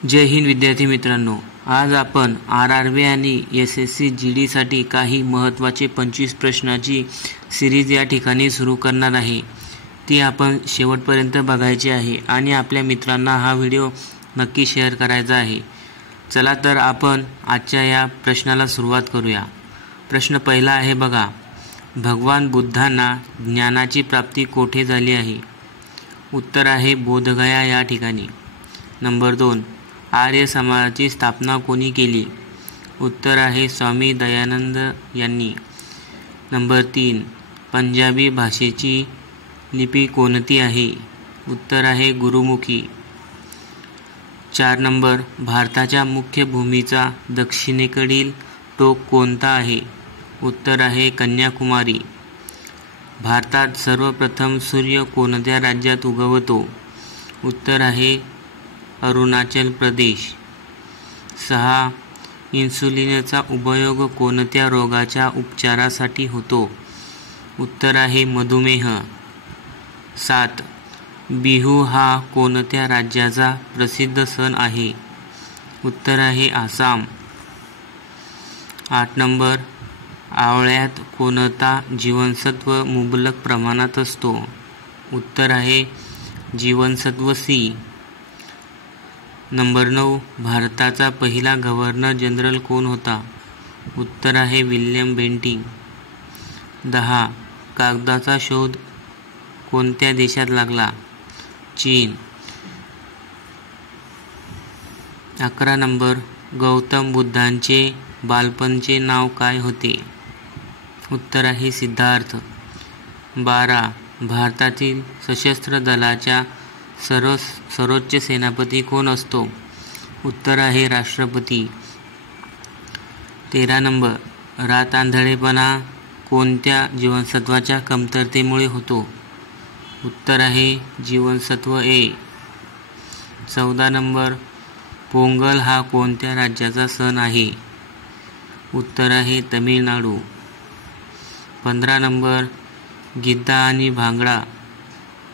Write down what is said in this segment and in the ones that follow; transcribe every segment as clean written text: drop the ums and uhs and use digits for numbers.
जय हिंद विद्यार्थी मित्रांनो, आज आपण RRB आणि SSC GD साठी काही महत्त्वाचे 25 प्रश्नाची सिरीज या ठिकाणी सुरू करणार आहे। ती आपण शेवटपर्यंत बघायची आहे आणि आपल्या मित्रांना हा व्हिडिओ नक्की शेअर करायचा आहे। चला तर आपण आजच्या या प्रश्नाला सुरुवात करूया। प्रश्न पहिला आहे बघा, भगवान बुद्धांना ज्ञानाची प्राप्ती कोठे झाली आहे? उत्तर आहे बोधगया या ठिकाणी। नंबर 2, आर्य समाजाची स्थापना कोणी केली? उत्तर आहे स्वामी दयानंद यांनी। नंबर 3, पंजाबी भाषेची लिपी कोणती आहे? उत्तर आहे गुरुमुखी। 4 नंबर, भारताच्या मुख्य भूमीचा दक्षिणेकडील टोक कोणता आहे? उत्तर आहे कन्याकुमारी। भारतात सर्वप्रथम सूर्य कोणत्या राज्यात उगवतो? उत्तर आहे अरुणाचल प्रदेश। 6, इन्सुलिनचा उपयोग कोणत्या रोगाच्या उपचारासाठी होतो? उत्तर आहे मधुमेह। 7, बिहू हा कोणत्या राज्याचा प्रसिद्ध सण आहे? उत्तर आहे आसाम। 8 नंबर, आवळ्यात कोणता जीवनसत्व मुबलक प्रमाणात असतो? उत्तर आहे जीवनसत्व C। नंबर 9, भारताचा पहिला गव्हर्नर जनरल कोण होता? उत्तर आहे विल्यम बेंटिंक। 10, कागदाचा शोध कोणत्या देशात लागला? चीन। 11 नंबर, गौतम बुद्धांचे बालपणचे नाव काय होते? उत्तर आहे सिद्धार्थ। 12, भारतातील सशस्त्र दलाच्या सर्वोच्च सेनापती कोण असतो? उत्तर आहे राष्ट्रपती। 13 नंबर, रातआंधळेपणा कोणत्या जीवनसत्वाच्या कमतरतेमुळे होतो? उत्तर आहे जीवनसत्व A। 14 नंबर, पोंगल हा कोणत्या राज्याचा सण आहे? उत्तर आहे तमिळनाडू। 15 नंबर, गिद्दा आणि भांगडा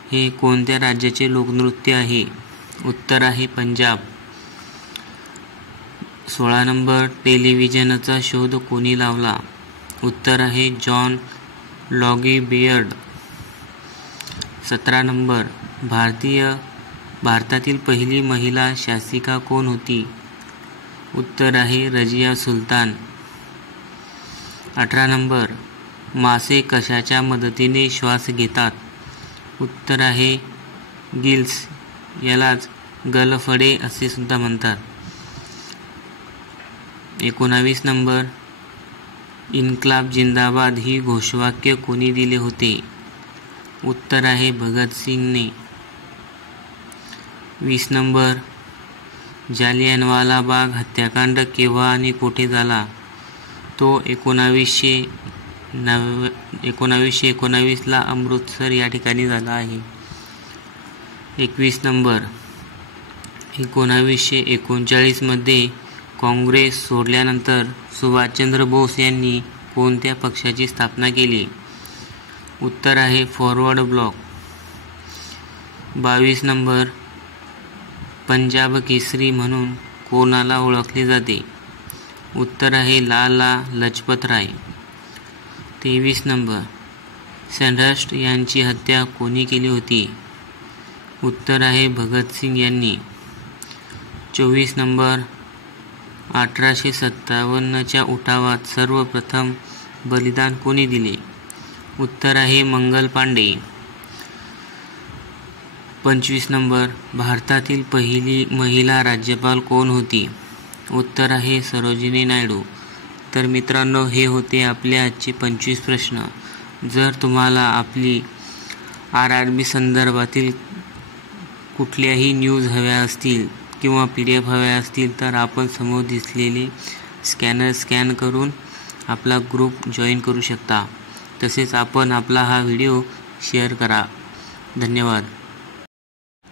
हे कोणत्या राज्याचे लोकनृत्य आहे? उत्तर आहे पंजाब। 16 नंबर, टेलिव्हिजनचा शोध कोणी लावला? उत्तर आहे जॉन लॉगी बेअर्ड। 17 नंबर, भारतातील पहिली महिला शासिका कोण होती? उत्तर आहे रजिया सुलतान। 18 नंबर, मासे कशाच्या मदतीने श्वास घेतात? उत्तर आहे गिल्स, यालाच गलफडे असे सुद्धा म्हणतात। 19 नंबर, इन्क्लाब जिंदाबाद ही घोषवाक्य कोणी दिले होते? उत्तर आहे भगतसिंगने। 20 नंबर, जालियनवाला बाग हत्याकांड केव्हा आणि कुठे झाला? तो 1919ला अमृतसर या ठिकाणी झाला आहे। 21 नंबर, 1939 मध्ये काँग्रेस सोडल्यानंतर सुभाषचंद्र बोस यांनी कोणत्या पक्षाची स्थापना केली? उत्तर आहे forward block. 22 number, Punjab Kesari म्हणून कोणाला ओळखले जाते? उत्तर आहे लाला लजपत राय। 23 नंबर, सँडहर्स्ट यांची हत्या कोणी केली होती? उत्तर आहे भगतसिंग यांनी। 24 नंबर, 1857च्या उठावात सर्वप्रथम बलिदान कोणी दिले? उत्तर आहे मंगल पांडे। 25 नंबर, भारतातील पहिली महिला राज्यपाल कोण होती? उत्तर आहे सरोजिनी नायडू। तर मित्रांनो, हे होते आपले आजचे 25 प्रश्न। जर तुम्हाला आपली RRB संदर्भातील कुठल्याही न्यूज हव्या असतील किंवा PDF हव्या असतील तर आपण समोर दिसलेले स्कॅनर स्कॅन करून आपला ग्रुप जॉईन करू शकता। तसेच आपण आपला हा व्हिडिओ शेअर करा। धन्यवाद।